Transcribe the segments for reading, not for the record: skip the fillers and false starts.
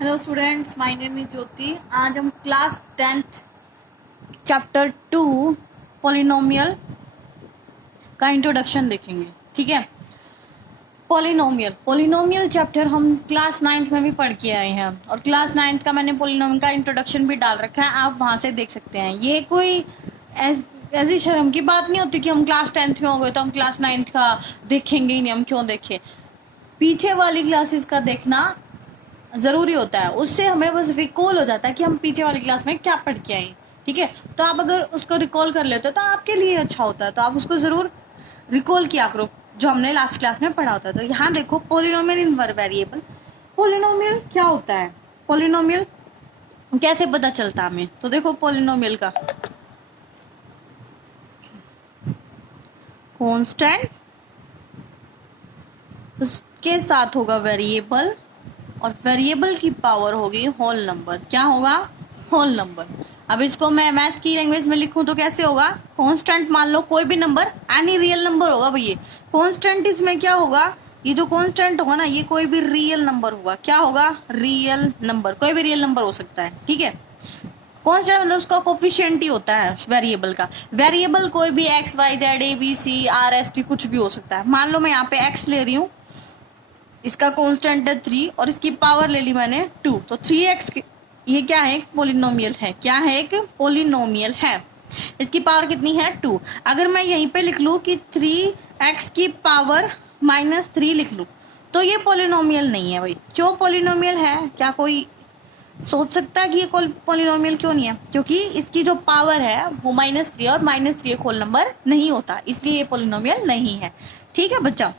Hello students, my name is Jyoti. आज हम class 10th chapter 2 polynomial का इंट्रोडक्शन देखेंगे। ठीक है, पॉलिनोमियल चैप्टर हम क्लास 9th में भी पढ़ के आए हैं और क्लास 9th का मैंने पॉलिनोमियल का इंट्रोडक्शन भी डाल रखा है, आप वहां से देख सकते हैं। ये कोई ऐसी शर्म की बात नहीं होती कि हम क्लास 10th में हो गए तो हम क्लास 9th का देखेंगे ही नहीं। हम क्यों देखें, पीछे वाली क्लासेस का देखना ज़रूरी होता है, उससे हमें बस रिकॉल हो जाता है कि हम पीछे वाली क्लास में क्या पढ़ के आए। ठीक है, तो आप अगर उसको रिकॉल कर लेते हो तो आपके लिए अच्छा होता है, तो आप उसको ज़रूर रिकॉल किया करो जो हमने लास्ट क्लास में पढ़ा होता है। तो यहाँ देखो, पॉलिनोमियल इन वेरिएबल। पॉलिनोमियल क्या होता है, पॉलिनोमियल कैसे पता चलता हमें? तो देखो, पॉलिनोमियल का कांस्टेंट, उसके साथ होगा वेरिएबल और वेरिएबल की पावर होगी होल नंबर। क्या होगा? Whole number. अब इसको मैं मैथ की लैंग्वेज में लिखूं तो कैसे होगा? कांस्टेंट मान लो कोई भी नंबर, एनी रियल नंबर होगा भैया। कांस्टेंट इसमें क्या होगा? ये जो कांस्टेंट होगा ना, ये कोई भी रियल नंबर होगा। क्या होगा? Real number. कोई भी रियल नंबर हो सकता है। ठीक है, कांस्टेंट मतलब उसका कोफिशिएंट ही होता है वेरिएबल का। वेरिएबल कोई भी X Y Z A B C R S T कुछ भी हो सकता है। मान लो मैं यहाँ पे एक्स ले रही हूँ, इसका कांस्टेंट है 3 और इसकी पावर ले ली मैंने 2, तो 3x ये क्या है? एक पोलिनोमियल है। क्या है? एक पोलिनोमियल है। इसकी पावर कितनी है? 2। अगर मैं यहीं पे लिख लूँ कि 3x की पावर -3 लिख लूँ तो ये पोलिनोमियल नहीं है भाई। क्यों पोलिनोमियल है? क्या कोई सोच सकता है कि ये पोलिनोमियल क्यों नहीं है? क्योंकि इसकी जो पावर है वो -3 और -3 एक होल नंबर नहीं होता, इसलिए ये पोलिनोमियल नहीं है। ठीक है बच्चा,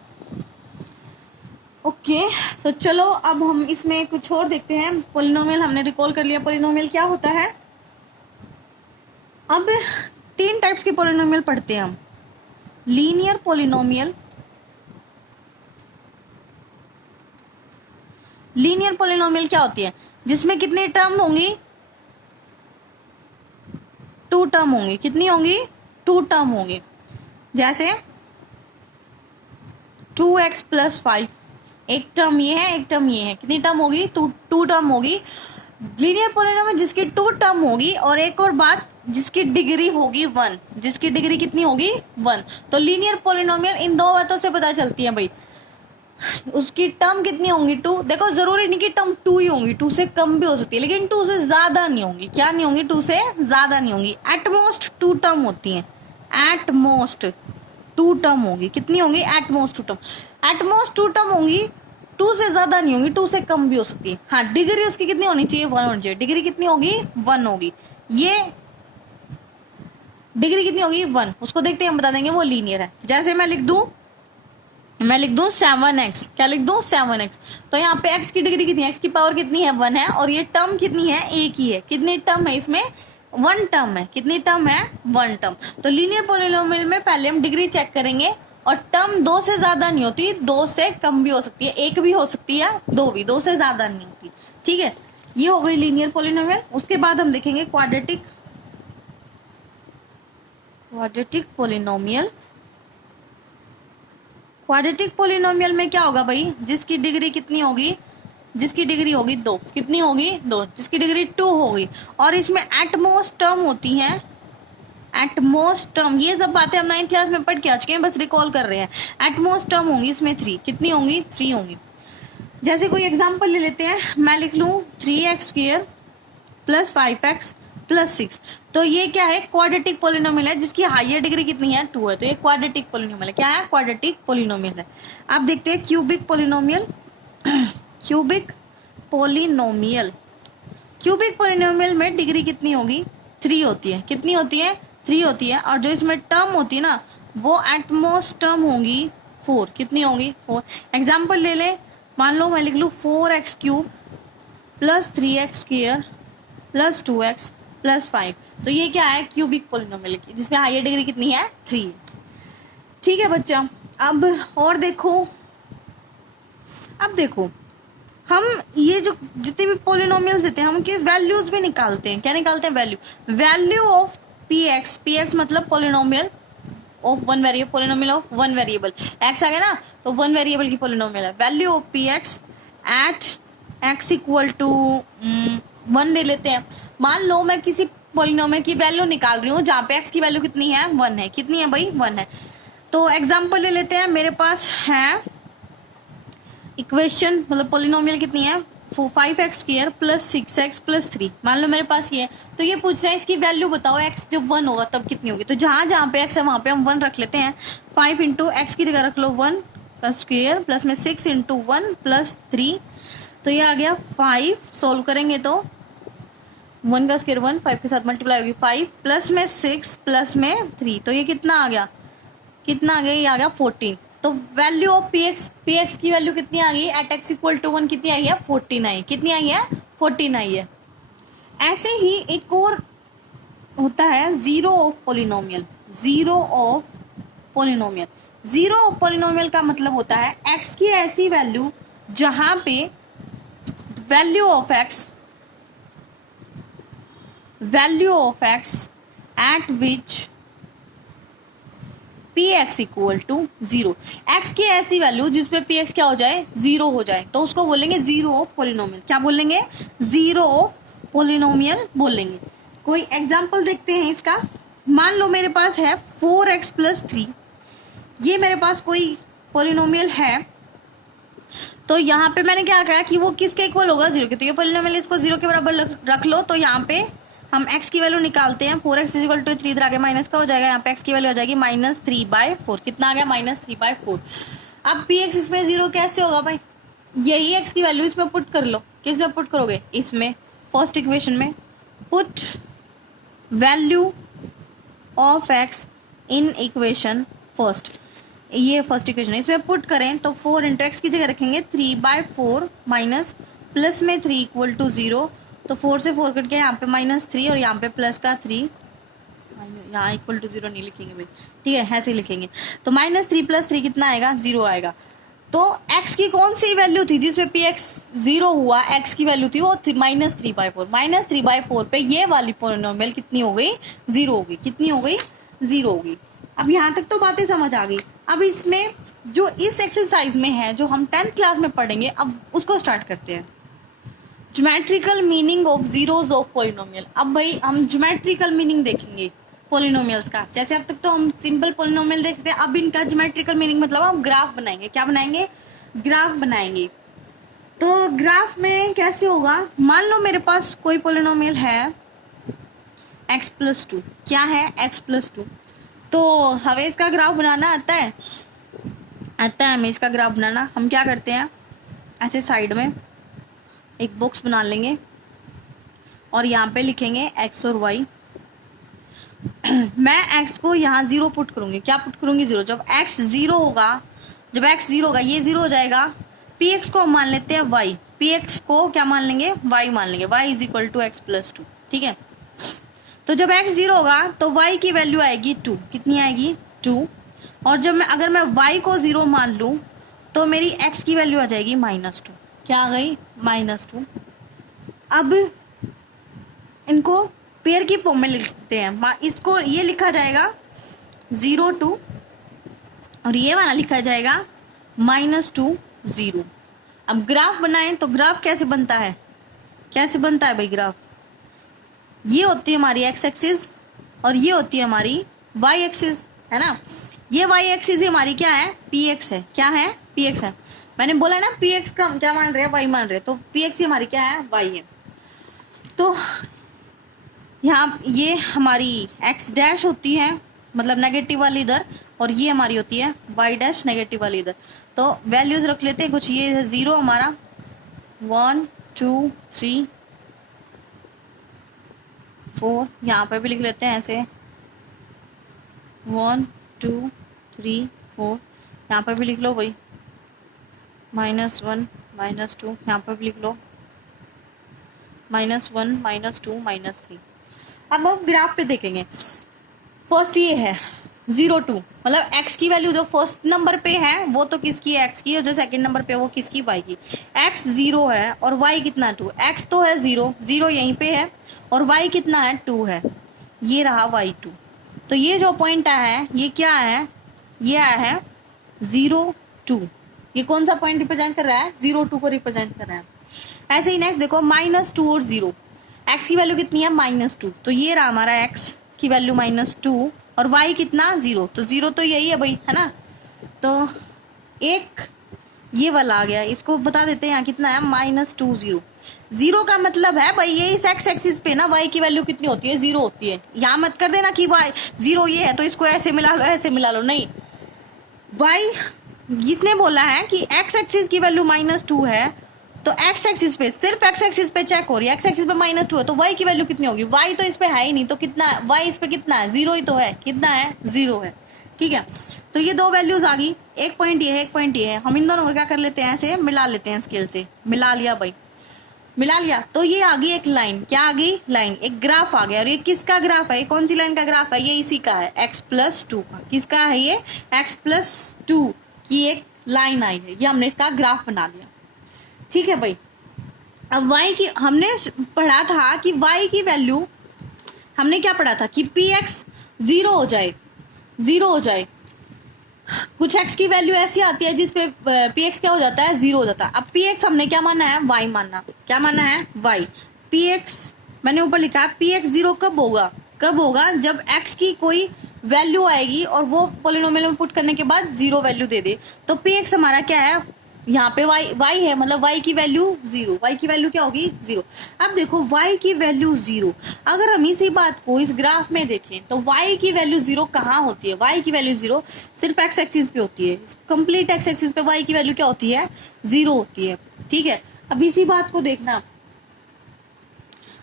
ओके। तो चलो अब हम इसमें कुछ और देखते हैं। पोलिनोमियल हमने रिकॉल कर लिया, पोलिनोमियल क्या होता है। अब 3 टाइप्स के पोलिनोमियल पढ़ते हैं हम। लीनियर पोलिनोमियल, लीनियर पोलिनोमियल क्या होती है? जिसमें कितनी टर्म होंगी? 2 टर्म होंगी। कितनी होंगी? 2 टर्म होंगी। जैसे 2x + 5, एक टर्म ये है, एक टर्म ये है। कितनी टर्म होगी? 2 टर्म होगी। लीनियर पोलिनोमियल जिसकी 2 टर्म होगी और एक और बात, जिसकी डिग्री होगी 1। जिसकी डिग्री कितनी होगी? 1। तो लीनियर पोलिनोमियल इन 2 बातों से पता चलती है भाई। उसकी टर्म कितनी होंगी? 2। देखो, जरूरी नहीं कि टर्म 2 ही होंगी, 2 से कम भी हो सकती है, लेकिन 2 से ज्यादा नहीं होंगी। क्या नहीं होंगी? 2 से ज्यादा नहीं होंगी। एट मोस्ट 2 टर्म होती है। एट मोस्ट 2 टर्म होगी। कितनी होंगी? At most 2 term. At most 2 term होंगी, 2 से ज्यादा नहीं होंगी, 2 से कम भी हो सकती है। हाँ, डिग्री उसकी कितनी होनी चाहिए? 1 होनी चाहिए। डिग्री कितनी होगी? 1 होगी। ये डिग्री कितनी होगी? 1। उसको देखते हैं, हम बता देंगे वो लीनियर है। जैसे मैं लिख दूं 7x। क्या लिख दूं? 7x। तो यहाँ पे x की डिग्री कितनी है? x की पावर कितनी है? 1 है। और ये टर्म कितनी है? एक ही है। कितनी टर्म है इसमें? 1 टर्म है। कितनी टर्म है? 1 टर्म। तो लीनियर पोलिनोमियल में पहले हम डिग्री चेक करेंगे और टर्म 2 से ज्यादा नहीं होती, 2 से कम भी हो सकती है, 1 भी हो सकती है, 2 भी, 2 से ज्यादा नहीं होती। ठीक है, ये हो गई लीनियर पोलिनोमियल। उसके बाद हम देखेंगे क्वाड्रेटिक पोलिनोमियल। क्वाड्रेटिक पोलिनोमियल में क्या होगा भाई? जिसकी डिग्री कितनी होगी? जिसकी डिग्री होगी 2। कितनी होगी? 2। जिसकी डिग्री 2 होगी और इसमें एटमोस्ट टर्म होती है। एटमोस्ट टर्म, ये सब बातें हम 9th क्लास में पढ़ के आ चुके हैं, बस रिकॉल कर रहे हैं। एटमोस्ट टर्म होंगी इसमें 3। कितनी होंगी? 3 होंगी। जैसे कोई एग्जांपल ले लेते हैं, मैं लिख लूं 3x² + 5x + 6। तो ये क्या है? क्वाड्रेटिक पोलिनोमियल है जिसकी हायर डिग्री कितनी है? 2 है। तो ये क्वाड्रेटिक पोलिनोमियल है। क्या है? क्वाड्रेटिक पोलिनोमियल है। अब देखते हैं cubic polynomial. Cubic polynomial, cubic polynomial में डिग्री कितनी होगी? 3 होती है। कितनी होती है? 3 होती है। और जो इसमें टर्म होती है ना, वो एटमोस्ट टर्म होंगी 4। कितनी होंगी? 4। एग्जाम्पल ले ले, मान लो मैं लिख लूँ 4x³ + 3x² + 2x + 5। तो ये क्या है? क्यूबिक पोलिनोमियल की, जिसमें हायर डिग्री कितनी है? 3। ठीक है बच्चा, अब और देखो। अब देखो, हम ये जो जितने भी पोलिनोमियल्स देते हैं, हम उनकी वैल्यूज भी निकालते हैं। क्या निकालते हैं? वैल्यू ऑफ px मतलब polynomial of 1 variable, polynomial of 1 variable. x आ गया ना, तो 1 वेरिएबल की पोलिनोमियल है। Value of px at x equal to 1 ले लेते हैं। मान लो मैं किसी पॉलिनोमियल की वैल्यू निकाल रही हूँ जहाँ पे x की वैल्यू कितनी है, 1 है। कितनी है भाई, 1 है। तो एग्जाम्पल ले लेते हैं, मेरे पास है इक्वेशन, मतलब पॉलिनोमियल कितनी है, 5x² प्लस 6x प्लस 3। मान लो मेरे पास ये है, तो ये पूछ रहा है इसकी वैल्यू बताओ, x जब 1 होगा तब कितनी होगी। तो जहाँ जहाँ पे x है वहाँ पे हम 1 रख लेते हैं। 5 इंटू एक्स की जगह रख लो 1 का स्क्वेयर प्लस में 6 इंटू 1 प्लस 3, तो ये आ गया 5। सोल्व करेंगे तो 1 का स्क्वेयर 1, 5 के साथ मल्टीप्लाई होगी 5 प्लस में 6 प्लस में 3, तो ये कितना आ गया, कितना आ गया, ये आ गया 14। तो वैल्यू ऑफ px की वैल्यू कितनी आ गई एट x इक्वल टू 1, कितनी आई है, 14 आई। कितनी आई है, 14 आई है। ऐसे ही एक और होता है zero of polynomial. Zero of polynomial, zero of polynomial का मतलब होता है x की ऐसी वैल्यू जहां पे value of x at which px equal to 0। x की ऐसी वैल्यू जिसपे px क्या हो जाए, 0 हो जाए, तो उसको बोलेंगे जीरो ऑफ पोलिनोमियल। क्या बोलेंगे, जीरो ऑफ पोलिनोमियल बोलेंगे। कोई एग्जांपल देखते हैं इसका। मान लो मेरे पास है 4x प्लस 3, ये मेरे पास कोई पोलिनोमियल है। तो यहाँ पे मैंने क्या कहा कि वो किसके इक्वल होगा, 0 के। तो ये पोलिनोमियल इसको 0 के बराबर रख लो। तो यहाँ पे हम x की वैल्यू निकालते हैं, 4x इक्वल टू 3, इधर आगे माइनस का हो जाएगा, यहाँ पे x की वैल्यू हो जाएगी -3/4। कितना आ गया, -3/4। अब px इसमें 0 कैसे होगा भाई, यही x की वैल्यू इसमें पुट कर लो। किस में पुट करोगे, इसमें फर्स्ट इक्वेशन में। Put value of x in equation first, ये फर्स्ट इक्वेशन है, इसमें पुट करें तो 4 इंटू एक्स की जगह रखेंगे 3/4 माइनस प्लस में 3 इक्वल टू 0। तो 4 से 4 कट गया, यहाँ पे -3 और यहाँ पे प्लस का 3, यहाँ इक्वल टू 0 नहीं लिखेंगे भाई, ठीक है, ऐसे लिखेंगे। तो -3 प्लस 3 कितना आएगा, 0 आएगा। तो x की कौन सी वैल्यू थी जिसमें px 0 हुआ, x की वैल्यू थी वो -3/4। -3/4 पे ये वाली पोलिनोमियल कितनी हो गई, 0 हो गई। कितनी हो गई, 0 हो गई। अब यहाँ तक तो बातें समझ आ गई। अब इसमें जो इस एक्सरसाइज में है, जो हम 10th क्लास में पढ़ेंगे, अब उसको स्टार्ट करते हैं। Geometrical meaning of zeros of polynomial. अब भाई हम ज्योमेट्रिकल मीनिंग देखेंगे पोलिनोमियल्स का। जैसे अब तक तो हम सिंपल पोलिनोमियल देखते हैं, अब इनका ज्योमेट्रिकल मीनिंग मतलब हम ग्राफ बनाएंगे। क्या बनाएंगे, ग्राफ बनाएंगे। तो ग्राफ में कैसे होगा, मान लो मेरे पास कोई पोलिनोमियल है x+2। क्या है, x+2। तो हमें इसका ग्राफ बनाना आता है हमें इसका ग्राफ बनाना। हम क्या करते हैं, ऐसे साइड में एक बॉक्स बना लेंगे और यहाँ पे लिखेंगे x और y। मैं x को यहाँ 0 पुट करूँगी। क्या पुट करूँगी, 0। जब x 0 होगा, ये 0 हो जाएगा। px को हम मान लेते हैं y, px को क्या मान लेंगे, y मान लेंगे। y is equal to x+2, ठीक है। तो जब x 0 होगा तो y की वैल्यू आएगी 2। कितनी आएगी, 2। और जब अगर मैं y को 0 मान लूँ तो मेरी x की वैल्यू आ जाएगी -2। क्या आ गई, -2। अब इनको पेयर की फॉर्म में लिखते हैं। इसको ये लिखा जाएगा 0 2 और ये वाला लिखा जाएगा -2 0। अब ग्राफ बनाएं तो ग्राफ कैसे बनता है, भाई ग्राफ, ये होती है हमारी x एक्सिस और ये होती है हमारी y एक्सिस, है ना। ये y एक्सिस हमारी क्या है, px है। क्या है, px है। मैंने बोला ना px का हम क्या मान रहे हैं, y मान रहे हैं। तो px हमारी क्या है, y है। तो यहाँ ये हमारी x डैश होती है, मतलब नेगेटिव वाली इधर, और ये हमारी होती है y डैश नेगेटिव वाली इधर। तो वैल्यूज रख लेते हैं कुछ। ये है 0 हमारा, 1 2 3 4, यहाँ पर भी लिख लेते हैं ऐसे 1 2 3 4, यहाँ पर भी लिख लो वही -1 -2, यहाँ पर भी लिख लो -1 -2 -3। अब हम ग्राफ पे देखेंगे। फर्स्ट ये है 0 2, मतलब x की वैल्यू जो फर्स्ट नंबर पे है वो तो किसकी है, x की, और जो सेकंड नंबर पे है वो किसकी, y की। x 0 है और y कितना 2। x तो है 0 यहीं पे है, और y कितना है, 2 है। ये रहा y2। तो ये जो पॉइंट आया है ये क्या है, ये आया है 0 2। ये कौन सा पॉइंट रिप्रेजेंट कर रहा है, 0 2 को रिप्रेजेंट कर रहा है। ऐसे ही नेक्स्ट देखो -2 और 0, x की वैल्यू कितनी है -2, तो ये रहा हमारा x की वैल्यू -2 और y कितना 0, तो 0 तो यही है भाई, है ना। तो एक ये वाला आ गया, इसको बता देते हैं यहाँ कितना है -2 0। 0 का मतलब है भाई ये इस x एक्सिस पे ना y की वैल्यू कितनी होती है 0 होती है। यहाँ मत कर देना कि y 0 ये है तो इसको ऐसे मिला लो ऐसे मिला लो, नहीं। y इसने बोला है कि x एक्सिस की वैल्यू -2 है, तो x एक्सिस पे सिर्फ x एक्सिस पे चेक हो रही है, x एक्सिस पे -2 है तो y की वैल्यू कितनी होगी, y तो इस पे है ही नहीं, तो कितना है y इस पे कितना है 0 ही तो है, कितना है 0 है, ठीक है। तो ये दो वैल्यूज आ गई, एक पॉइंट ये है एक पॉइंट ये है, हम इन दोनों को क्या कर लेते हैं ऐसे मिला लेते हैं स्केल से, मिला लिया भाई, मिला लिया। तो ये आ गई एक लाइन, क्या आ गई लाइन, एक ग्राफ आ गया। और ये किसका ग्राफ है, कौन सी लाइन का ग्राफ है, ये इसी का है x+2 का, किसका है ये x+2 की एक लाइन आई है, ये हमने इसका ग्राफ बना लिया, ठीक है भाई। अब y की हमने पढ़ा था कि y की वैल्यू हमने क्या पढ़ा था कि px 0 हो जाए, 0 हो जाए, कुछ x की वैल्यू ऐसी आती है जिसपे px क्या हो जाता है 0 हो जाता है। अब px हमने क्या माना है y माना, क्या माना है y, px मैंने ऊपर लिखा है px 0 कब होगा, कब होगा जब x की कोई वैल्यू आएगी और वो पॉलिनोमियल में पुट करने के बाद 0 वैल्यू दे दे, तो px हमारा क्या है यहाँ पे y है, मतलब y की वैल्यू 0, y की वैल्यू क्या होगी 0। अब देखो y की वैल्यू 0, अगर हम इसी बात को इस ग्राफ में देखें तो y की वैल्यू 0 कहाँ होती है, y की वैल्यू 0 सिर्फ x एक्सिस पे होती है, कंप्लीट x एक्सिस पे y की वैल्यू क्या होती है 0 होती है, ठीक है। अब इसी बात को देखना,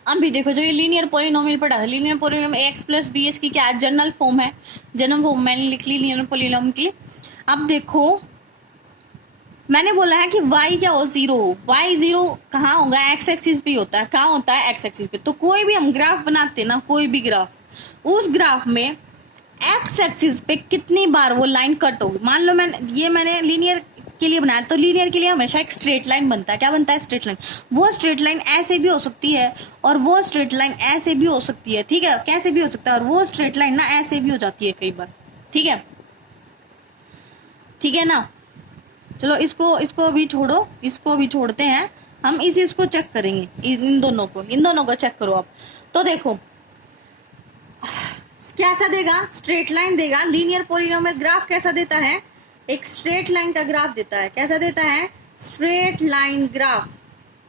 अब भी देखो जो ये लीनियर पॉलिनोमियल पढ़ा है, लीनियर पॉलिनोमियल ax+b इसकी क्या है जनरल फॉर्म है, जनरल फॉर्म मैंने लिख ली लीनियर पॉलिनोमियल की। अब देखो मैंने बोला है कि y क्या हो 0 हो, y 0 कहाँ होगा x एक्सिस पे होता है, कहाँ होता है x एक्सिस पे। तो कोई भी हम ग्राफ बनाते ना, कोई भी ग्राफ, उस ग्राफ में x एक्सिस पे कितनी बार वो लाइन कट होगी, मान लो मैंने लीनियर के लिए बनाया, तो लीनियर के लिए हमेशा एक स्ट्रेट लाइन बनता है, क्या बनता है स्ट्रेट लाइन, वो स्ट्रेट लाइन ऐसे भी हो सकती है और वो स्ट्रेट लाइन ऐसे भी हो सकती है, ठीक है, कैसे भी हो सकता है, और वो स्ट्रेट लाइन ना ऐसे भी हो जाती है कई बार, ठीक है, ठीक है ना। चलो इसको अभी छोड़ो, इसको अभी छोड़ते हैं, हम इस चीज को चेक करेंगे, इन दोनों को चेक करो आप। तो देखो कैसा देगा, स्ट्रेट लाइन देगा, लीनियर पॉलिनोमियल ग्राफ कैसा देता है, एक स्ट्रेट लाइन का ग्राफ देता है, कैसा देता है straight line graph,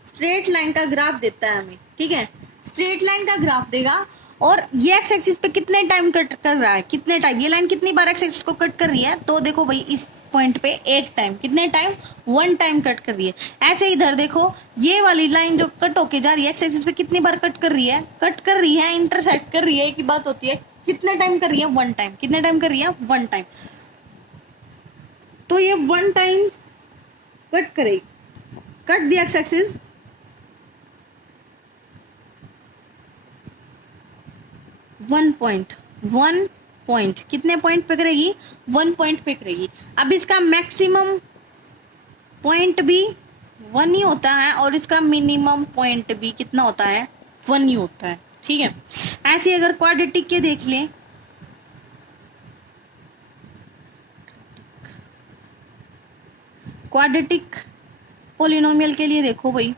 straight line का ग्राफ देता है हमें, ठीक है, स्ट्रेट लाइन का ग्राफ देगा। और ये एक्स एक्सिस पे कितने टाइम कट कर रहा है, कितने टाइम, ये लाइन कितनी बार एक्स एक्सिस को कट कर रही है, तो देखो भाई इस पॉइंट पे एक टाइम, कितने टाइम 1 टाइम कट कर रही है। ऐसे इधर देखो ये वाली लाइन जो कट होके जा रही है एक्स एक्सिस पे कितनी बार कट कर रही है, इंटरसेक्ट कर रही है, एक ही बात होती है, कितने टाइम कर रही है 1 टाइम, कितने टाइम कर रही है 1 टाइम। तो ये 1 टाइम कट करेगी, कट दी एक्स एक्सिस, वन पॉइंट कितने पॉइंट पे करेगी 1 पॉइंट पे करेगी। अब इसका मैक्सिमम पॉइंट भी 1 ही होता है और इसका मिनिमम पॉइंट भी कितना होता है 1 ही होता है, ठीक है। ऐसे अगर क्वाड्रेटिक के देख लें, क्वाड्रेटिक पॉलिनोमियल के लिए देखो भाई,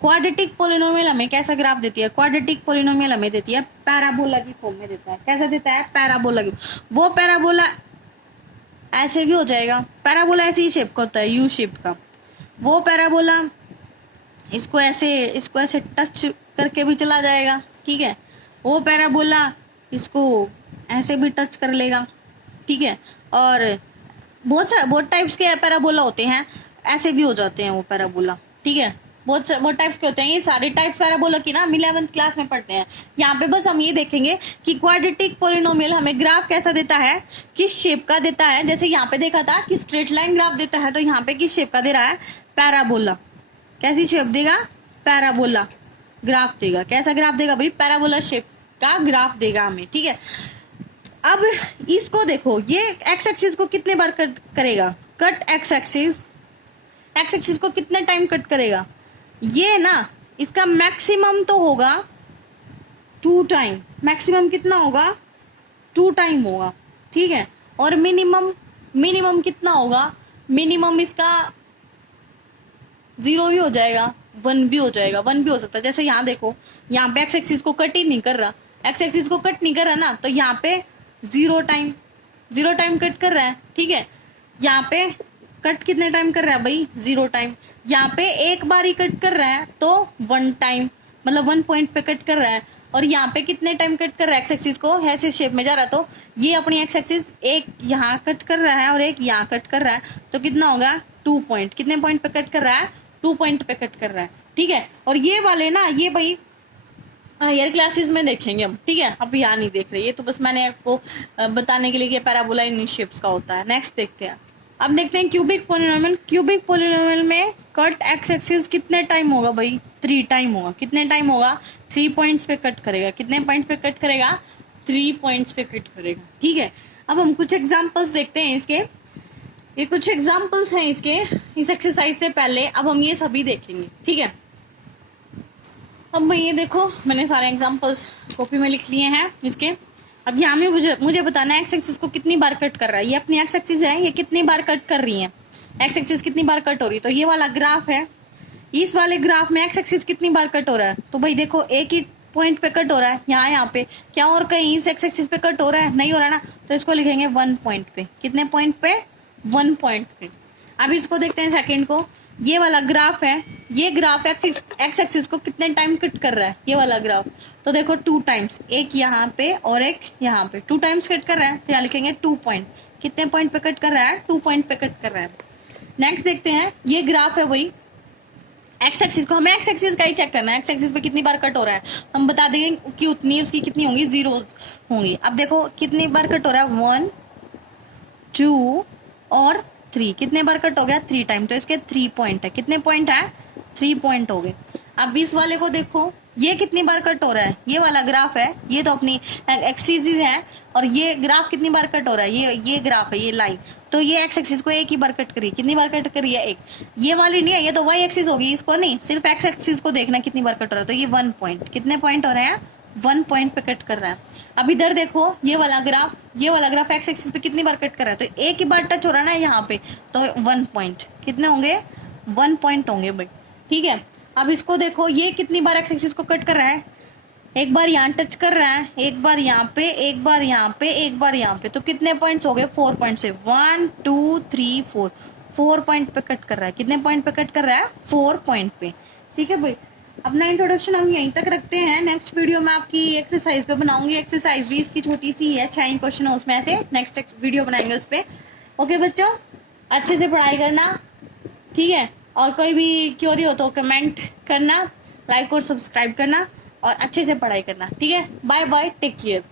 क्वाड्रेटिक पॉलिनोमियल हमें कैसा ग्राफ देती है, क्वाड्रेटिक पॉलिनोमियल हमें देती है पैराबोला की फॉर्म में देता है, कैसा देता है पैराबोला की, वो पैराबोला ऐसे भी हो जाएगा, पैराबोला ऐसी ही शेप का होता है यू शेप का, वो पैराबोला इसको ऐसे टच करके भी चला जाएगा, ठीक है, वो पैराबोला इसको ऐसे भी टच कर लेगा, ठीक है। और बहुत टाइप्स के पैराबोला होते हैं, ऐसे भी हो जाते हैं वो पैराबोला, ठीक है, बहुत टाइप्स के होते हैं, ये सारे टाइप्स पैराबोला की ना हम 11th क्लास में पढ़ते हैं। यहाँ पे बस हम ये देखेंगे कि क्वाड्रेटिक पॉलिनोमियल हमें ग्राफ कैसा देता है, किस शेप का देता है, जैसे यहाँ पे देखा था कि स्ट्रेट लाइन ग्राफ देता है, तो यहाँ पे किस शेप का दे रहा है पैराबोला, कैसी शेप देगा पैराबोला ग्राफ देगा, कैसा ग्राफ देगा भाई पैराबोला शेप का ग्राफ देगा हमें, ठीक है। अब इसको देखो, ये एक्स एक्सिस को कितने बार कट करेगा, कट एक्स एक्सिस को कितने टाइम कट करेगा, ये ना इसका मैक्सिमम तो होगा 2 टाइम, मैक्सिमम कितना होगा 2 टाइम होगा, ठीक है। और मिनिमम कितना होगा, मिनिमम इसका 0 भी हो जाएगा, 1 भी हो जाएगा, 1 भी हो सकता है। जैसे यहाँ देखो, यहाँ पे एक्स एक्सिस को कट ही नहीं कर रहा, एक्स एक्सिस को कट नहीं कर रहा ना, तो यहाँ पे 0 टाइम कट कर रहा है, ठीक है। यहाँ पे कट कितने टाइम कर रहा है भाई, 0 टाइम। यहाँ पे एक बार ही कट कर रहा है तो 1 टाइम, मतलब 1 पॉइंट पे कट कर रहा है। और यहाँ पे कितने टाइम कट कर रहा है एक्स एक्सिस को, ऐसे शेप में जा रहा है, तो ये अपनी एक्स एक्सिस एक यहाँ कट कर रहा है और एक यहाँ कट कर रहा है, तो कितना होगा 2 पॉइंट। कितने पॉइंट पे कट कर रहा है, 2 पॉइंट पे कट कर रहा है, ठीक है। और ये वाले ना, ये भाई हायर क्लासेस में देखेंगे हम, ठीक है, अब यहाँ नहीं देख रहे, ये तो बस मैंने आपको बताने के लिए कि पैराबोला इन शेप्स का होता है। नेक्स्ट देखते हैं, अब देखते हैं क्यूबिक पोलिनोमियल। क्यूबिक पोलिनोमियल में कट एक्स एक्सिस कितने टाइम होगा भाई, 3 टाइम होगा। कितने टाइम होगा, 3 पॉइंट्स पे कट करेगा। कितने पॉइंट पे कट करेगा, 3 पॉइंट्स पे कट करेगा, ठीक है। अब हम कुछ एग्जाम्पल्स देखते हैं इसके, ये कुछ एग्जाम्पल्स हैं इसके इस एक्सरसाइज से पहले, अब हम ये सभी देखेंगे, ठीक है। अब भाई ये देखो, मैंने सारे एग्जाम्पल्स कॉपी में लिख लिए हैं इसके। अब यहाँ में मुझे बताना है एक्स एक्सिस को कितनी बार कट कर रहा है। ये अपनी एक्स एक्सिस है, ये कितनी बार कट कर रही है, एक्स एक्सिस कितनी बार कट हो रही है। तो ये वाला ग्राफ है, इस वाले ग्राफ में एक्स एक्सिस कितनी बार कट हो रहा है, तो भाई देखो एक ही पॉइंट पे कट हो रहा है, यहाँ पे। क्या और कहीं इस एक्स एक्सिस पे कट हो रहा है, नहीं हो रहा ना, तो इसको लिखेंगे 1 पॉइंट पे। कितने पॉइंट पे, 1 पॉइंट पे। अब इसको देखते हैं सेकेंड को, ये वाला ग्राफ है, ये ग्राफ एक्स एक्सिस को कितने टाइम कट कर रहा है, ये वाला ग्राफ। तो देखो 2 टाइम्स, एक यहाँ पे और एक यहाँ पे, 2 टाइम्स कट कर रहा है, तो यहाँ लिखेंगे 2 पॉइंट। कितने पॉइंट पे कट कर रहा है, 2 पॉइंट पे कट कर रहा है। नेक्स्ट देखते हैं, ये ग्राफ है वही एक्स एक्सिस को, हमें एक्स एक्सिस का ही चेक करना है, एक्स एक्सिस पे कितनी बार कट हो रहा है। हम बता देंगे कि उतनी उसकी कितनी होंगी, 0 होंगी। अब देखो कितनी बार कट हो रहा है, 1 2 और 3। कितने बार कट हो गया, 3 टाइम, तो इसके 3 पॉइंट है। कितने पॉइंट है, 3 पॉइंट हो गए। अब इस वाले को देखो, ये कितनी बार कट हो रहा है, ये वाला ग्राफ है, ये तो अपनी एक्सिस है, और ये ग्राफ कितनी बार कट हो रहा है, ये ग्राफ है, ये लाइन। तो ये एक्स एक्सिस को एक ही बार कट करी, कितनी बार कट करी है, एक। ये वाली नहीं है, ये तो वाई एक्सिस होगी, इसको नहीं, सिर्फ एक्स एक्सिस को देखना कितनी बार कट हो रहा है। तो ये 1 पॉइंट, कितने पॉइंट हो रहे हैं, 1 पॉइंट पे कट कर रहा है। अब इधर देखो, ये वाला ग्राफ एक्स एक्सिस पे कितनी बार कट कर रहा है, तो एक ही बार टच हो रहा है ना यहाँ पे, तो 1 पॉइंट। कितने होंगे, 1 पॉइंट होंगे भाई, ठीक है। अब इसको देखो, ये कितनी बार एक्स एक्सिस को कट कर रहा है, एक बार यहाँ टच कर रहा है, एक बार यहाँ पे, एक बार यहाँ पे, एक बार यहाँ पे, तो कितने पॉइंट्स हो गए, 4 पॉइंट से 1 2 3 4 पॉइंट पे कट कर रहा है। कितने पॉइंट पे कट कर रहा है, 4 पॉइंट पे, ठीक है भाई। अपना इंट्रोडक्शन हम यहीं तक रखते हैं, नेक्स्ट वीडियो में आपकी एक्सरसाइज पे बनाऊंगी। एक्सरसाइज भी इसकी छोटी सी है, 6 क्वेश्चन है उसमें से, नेक्स्ट वीडियो बनाएंगे उस पर। ओके बच्चों, अच्छे से पढ़ाई करना, ठीक है। और कोई भी क्वेरी हो तो कमेंट करना, लाइक और सब्सक्राइब करना, और अच्छे से पढ़ाई करना, ठीक है। Bye bye, take care.